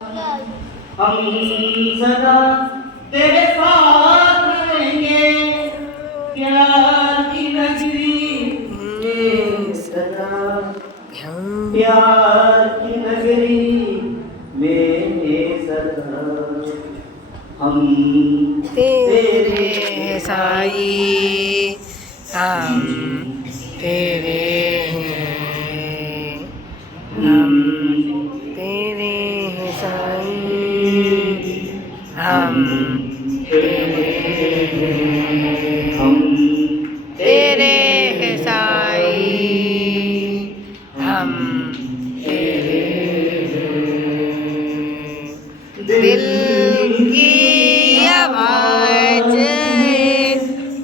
हम सदा तेरे साथ रहेंगे, प्यार की नगरी में सदा, प्यार की नगरी में सदा हम तेरे साई, हम तेरे हैं, हम तेरे हैं साई, हम तेरे हैं, हम तेरे हैं साई, हम तेरे हैं। दिल की आवाज है,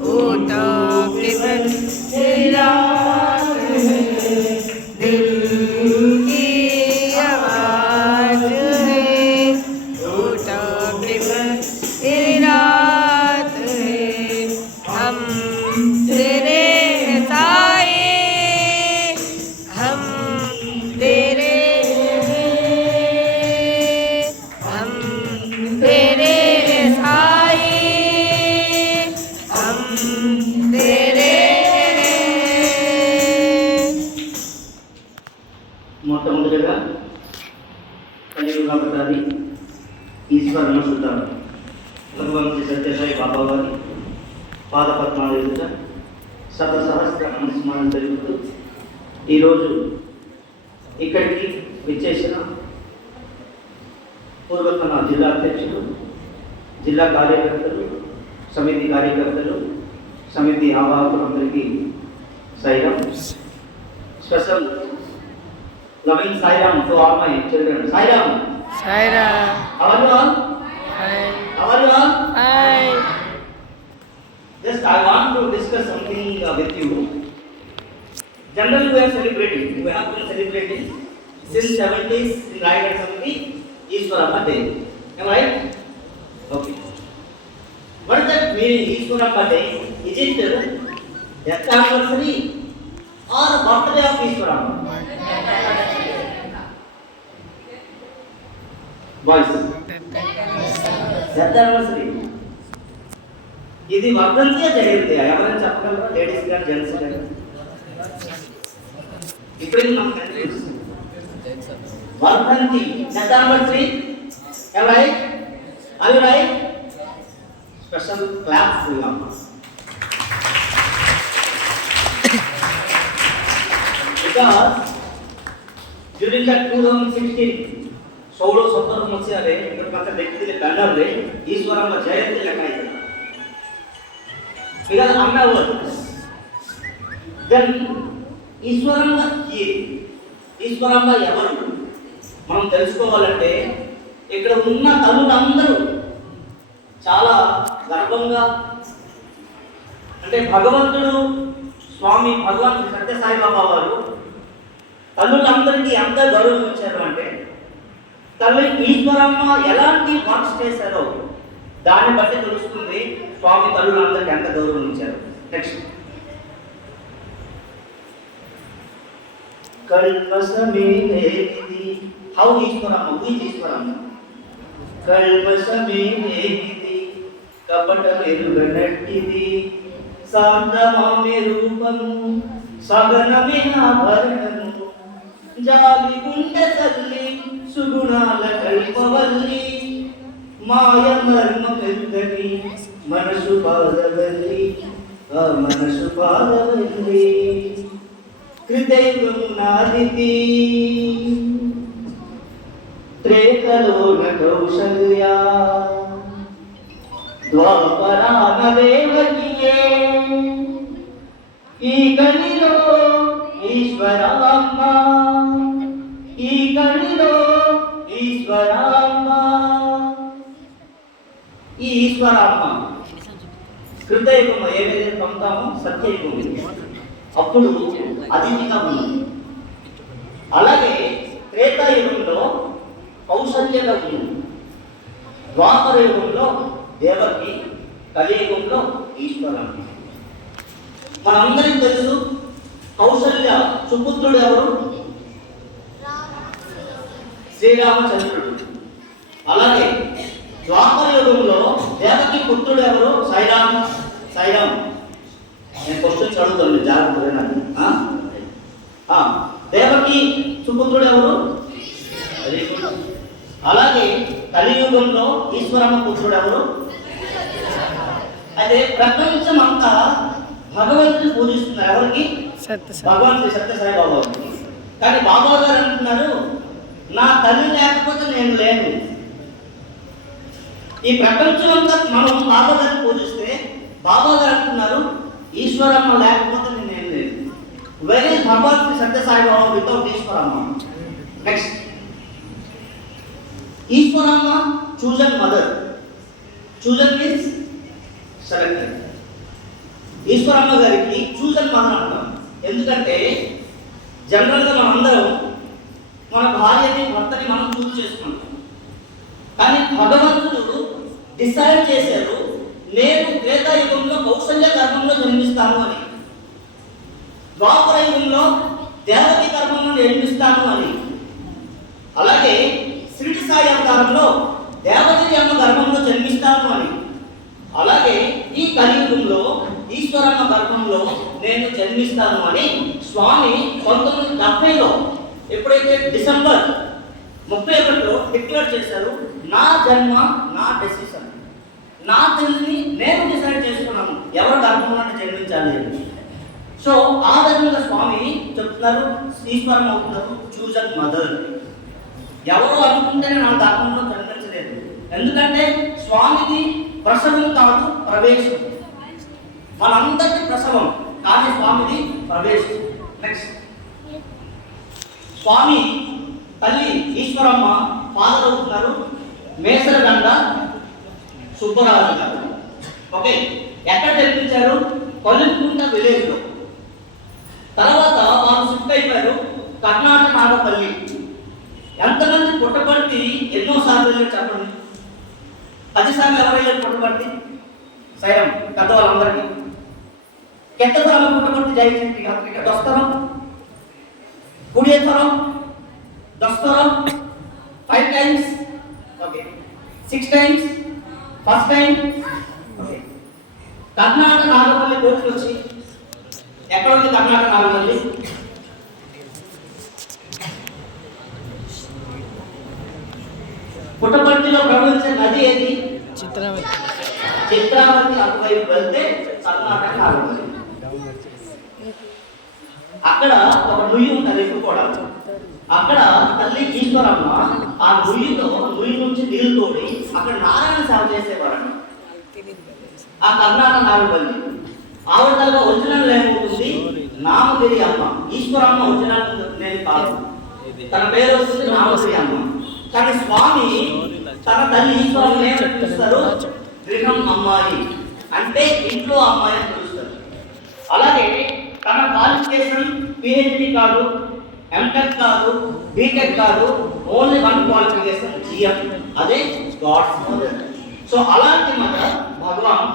होठों की मुस्कुराहट है। दिल की आवाज है, होठों की मुस्कुराहट है। हम तेरे साए, हम तेरे हैं, हम तेरे साए, हम तेरे हैं। మొట్టమొదటిగా కలియుగావతారి ఈశ్వరన సుత భగవాన్ శ్రీ సత్యసాయి బాబా వారి పాదపద్మాల ఎదుట శత సహస్ర అనుస్మరణ జరుగుతూ ఈరోజు ఇక్కడికి విచ్చేసిన పూర్వతన జిల్లా అధ్యక్షులు, జిల్లా కార్యకర్తలు, సమితి కార్యకర్తలు, సమితి ఆవాహకులందరికీ Sairam. Special loving Sairam to all my children. Sairam. Sairam. How are you all? Hi. How are you all? Hi. Just I want to discuss something with you. Generally we are celebrating. We have been celebrating since 70s in Raigad Samiti Ishwarama Day. Am I right? Okay. What is that meaning? Ishwarama Day? Is it death anniversary or birthday of Ishwarama? Boys. Death anniversary. ఇది వర్ధంతిగా జరిగితే ఎవరైనా చెప్పగలరా? Ladies కానీ gents కానీ ఇప్పుడు మనకు తెలుస్తుంది వర్ధంతి death anniversary. Right? Are you right? Special clap ఫుల్లాం. Because during that 2016 16 ମସିହାରେ ଗୋଟେ ପାଖରେ ଦେଖିଥିଲେ ବ୍ୟାନରରେ ଈଶ୍ୱରଙ୍କ ଜୟନ୍ତୀ ଲେଖା ହେଇଥିଲା. Because I'm aware. Then Eshwaramma kiye? Eshwaramma ఎవరు మనం తెలుసుకోవాలంటే ఇక్కడ ఉన్న తల్లులందరూ చాలా గర్వంగా, అంటే భగవంతుడు స్వామి భగవాన్ సత్యసాయి బాబా వారు తల్లులందరికీ ఎంత గౌరవం ఇచ్చారు అంటే, తల్లి ఈశ్వరమ్మ ఎలాంటి వర్క్స్ చేశారో దాన్ని బట్టి తెలుస్తుంది స్వామి తల్లులందరికీ ఎంత గౌరవం ఇచ్చారు. నెక్స్ట్, కల్పసమే లేనిది. How Easwaramma, who is Easwaramma? కల్పసమే లేనిది, కపట మెరుగనట్టిది, శాంతమామె రూపము, సగనమే ఆభరణము, జాలి గుండె తల్లి, సుగుణాల కల్పవల్లి, మాయ మర్మ పెద్దది, మనసు పాదవల్లి, ఆ మనసు పాదవల్లి, హృదయం నాదితి, త్రేతలోన కౌసల్య, ద్వాపరాన దేవకియే, ఈ గలిలో ఈశ్వరమ్మ, ఈ గలిలో ఈశ్వరమ్మ. ఈ ఈశ్వరమ్మ హృదయము ఏదైతే పొందుతామో సత్యయుగం అప్పుడు అతిథిగా ఉంది. అలాగే త్రేతాయుగంలో కౌసల్యగా ఉంది, ద్వాపర యుగంలో దేవకి, కలియుగంలో ఈశ్వరమ్మ. మనందరికీ తెలుసు కౌసల్య సుపుత్రుడు ఎవరు? శ్రీరామచంద్రుడు. అలాగే కలియుగంలో ఈశ్వరమ్మ పుత్రుడు ఎవరు? అయితే ప్రపంచం అంతా భగవంతుని పూజిస్తున్నారు. ఎవరికి? భగవంతుడి సత్యసాయి బాబా. కానీ బాబా గారు అంటున్నారు, నా తల్లి లేకపోతే నేను లేను. ఈ ప్రపంచం అంతా మనం బాబా గారిని పూజిస్తే బాబా గారు అంటున్నారు, ఈశ్వరమ్మ లేకపోతే నేను లేదు. వెరీ భగవంతుడి Sathya Sai Baba without Eswaramma. Next, Eswaramma chosen mother. Chosen means selected. Eswaramma గారికి చూజన్ మదర్ అంటాం. ఎందుకంటే జనరల్గా మనందరం మన భార్యని భర్తని మనం చూజ్ చేసుకుంటాం. కానీ భగవంతుడు డిసైడ్ చేశారు, నేను త్రేతాయుగంలో కౌసల్య గర్భంలో జన్మిస్తాను అని, ద్వాపర యుగంలో దేవతి గర్భంలో జన్మిస్తాను అని, అలాగే శ్రీటి సాయి అవతారంలో దేవతి అమ్మ గర్భంలో జన్మిస్తాను అని, అలాగే ఈ కలియుగంలో ఈశ్వరమ్మ గర్భంలో నేను జన్మిస్తాను అని స్వామి 1970లో ఎప్పుడైతే డిసెంబర్ 31లో డిక్లేర్ చేశారు, నా జన్మ నా డెసిషన్, నా తల్లిని నేను డిసైడ్ చేసుకున్నాను ఎవరు గర్భంలో జన్మించాలి అని. సో ఆ విధంగా స్వామి చెప్తున్నారు, ఈశ్వరం అవుతున్నారు చూజన్ మదర్. ఎవరు అనుకుంటేనే నా గర్భంలో జన్మించలేదు. ఎందుకంటే స్వామిది ప్రసవం కాదు, ప్రవేశం. మనందరికీ ప్రసవం, కానీ స్వామిది ప్రవేశం. నెక్స్ట్, స్వామి తల్లి ఈశ్వరమ్మ ఫాదర్ అవుతున్నారు మేసరగండ సుబ్బరాజు గారు. ఓకే, ఎక్కడ జన్మించారు? కొలింకుంట విలేజ్లో. తర్వాత వారు షిఫ్ట్ అయిపోయారు కర్ణాటక నాగపల్లి. ఎంతమంది పుట్టపర్తి ఎన్నోసార్లు వెళ్ళారు చెప్పండి? 10 సార్లు ఎవరు వెళ్ళారు పుట్టపర్తి? సైరం పెద్దవాళ్ళందరికీ. ಕೆತ್ತದರ పుట్టపర్తి జయించింది అతనికి దస్తరం కుడియతరం దస్తరం 5 times. Okay, 6 times first time. Okay, Karnataka Nagapalli కోర్టుకు వచ్చి, ఎక్కడ ఉంది కర్ణాటక నాగపల్లి? పుట్టపర్తిలో ప్రవహించే నది ఏది? చిత్రావతి. చిత్రావతి అటువైపు వెళ్తే కర్ణాటక నాగపల్లి. అక్కడ ఒక నుయ్యి ఉంటుంది ఎప్పుడు కూడా. అక్కడ తల్లి ఈశ్వరమ్మ ఆ నుయ్యి నుంచి నీళ్లు తోడి అక్కడ నారాయణ సేవ చేసేవారు. ఆ కర్ణాటక నాగపల్లి ఆవిడ తల్లి ఒరిజినల్ ఏమవుతుంది? నామగిరి అమ్మ. ఈశ్వరమ్మ ఒరిజినల్ నేను కాదు, తన పేరు వస్తుంది నామగిరి అమ్మ. కానీ స్వామి తన తల్లి ఈశ్వరమ్మ ఏమని పిలుస్తారు? గృహం అమ్మాయి, అంటే ఇంట్లో అమ్మాయి అని పిలుస్తారు. అలాగే తన క్వాలిఫికేషన్ పిహెచ్డి కాదు, ఎంటెక్ కాదు, బీటెక్ కాదు, ఓన్లీ 1 క్వాలిఫికేషన్ జిఎం, అదే గాడ్స్ మదర్. సో అలాంటి మదర్ భగవాన్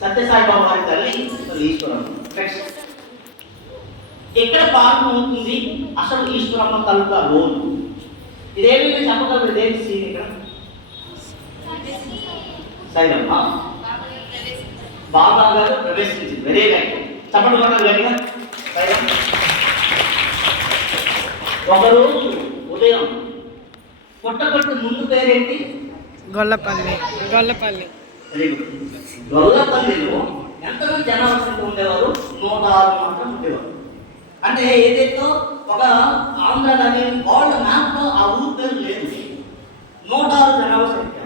సత్యసాయి బాబా వారి తల్లి ఈశ్వరమ్మ. నెక్స్ట్, ఎక్కడ పాలన ఉంటుంది అసలు ఈశ్వరమ్మ తల్లుగా రోల్? ఇదేమి చెప్పగలరు? ఇదేంటి సీన్ ఇక్కడ? సైరమ్మ బాబా గారు ప్రవేశించింది. వెరీ రైట్, చెప్పండి గట్టిగా. ఒకరోజు ఉదయం పుట్టపట్టు ముందు పేరేంటి? గొల్లపల్లి. గొల్లపల్లి. Very good. గొల్లపల్లిలో ఎంతమంది జనాభా ఉండేవారు? 106 మాత్రం ఉండేవారు. అంటే ఏదైతే ఒక ఆంధ్ర కానీ వరల్డ్ మ్యాప్లో ఆ ఊరు పేరు లేదు. 106 జనాభా సంఖ్య.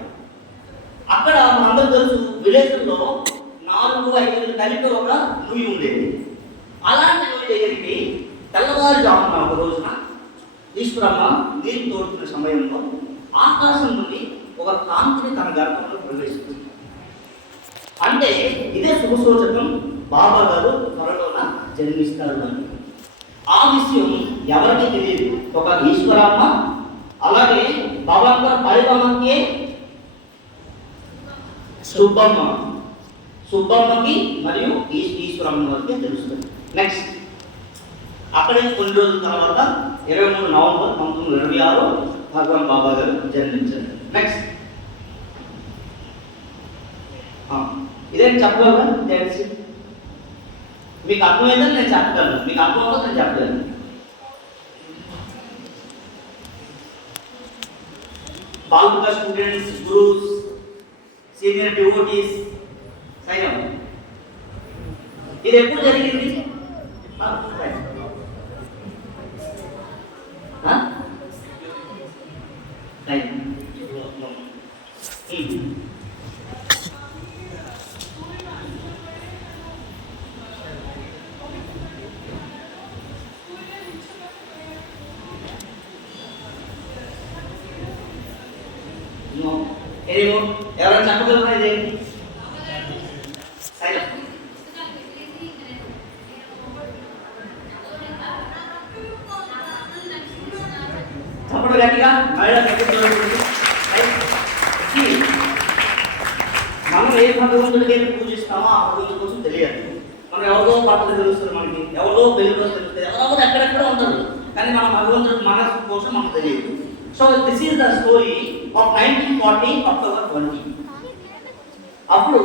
అక్కడ మనందరూ తెలుసు, విలేజ్లో 4-5 కలిపి ఒక నుయ్యి ఉండేది. అలాంటి నుయ్యి దగ్గరికి తెల్లవారుజామున ఒక రోజున ఈశ్వరమ్మ నీరు తోడుతున్న సమయంలో ఆకాశం నుండి ఒక కాంతిని తన గర్భంలో ప్రవేశించింది. అంటే ఇదే శుభసూచకం, బాబా గారు త్వరలోన జన్మిస్తారు అని. ఆ విషయం ఎవరికి తెలియదు. ఒక ఈశ్వరమ్మ, అలాగే బాబా గారు పరివమ్మకి సుబ్బమ్మకి మరియు ఈశ్వరమ్మ వారికి తెలుస్తుంది. నెక్స్ట్, అక్కడే కొన్ని రోజుల తర్వాత 23 నవంబర్ 1926 భగవాన్ బాబా గారు జన్మించారు. నెక్స్ట్, ఇదేంటి చెప్పగలరా? తెలిసి మీకు అర్థమైందని నేను చెప్పగలను, మీకు అర్థం అవ్వదు నేను చెప్పగలను. పాల్గొన్న students, gurus, senior devotees sign up. ఇది ఎప్పుడు జరిగింది? ఎవరైనా చెప్పగలరా ఇదేంటి? Sign up. చప్పట్లు గట్టిగా మహిళా మనం ఏ భగవంతుడికైతే పూజిస్తామో ఆ భగవంతుడి కోసం తెలియాలి. మనం ఎవరో పద్ధతి తెలుస్తుంది, మనకి ఎవరో పెళ్లి కోసం తెలుస్తుంది, ఎవరో ఎక్కడెక్కడ ఉంటారు, కానీ మన భగవంతుడి మనసు కోసం మనకు తెలియదు. So this is the story of 1940 October 20. అప్పుడు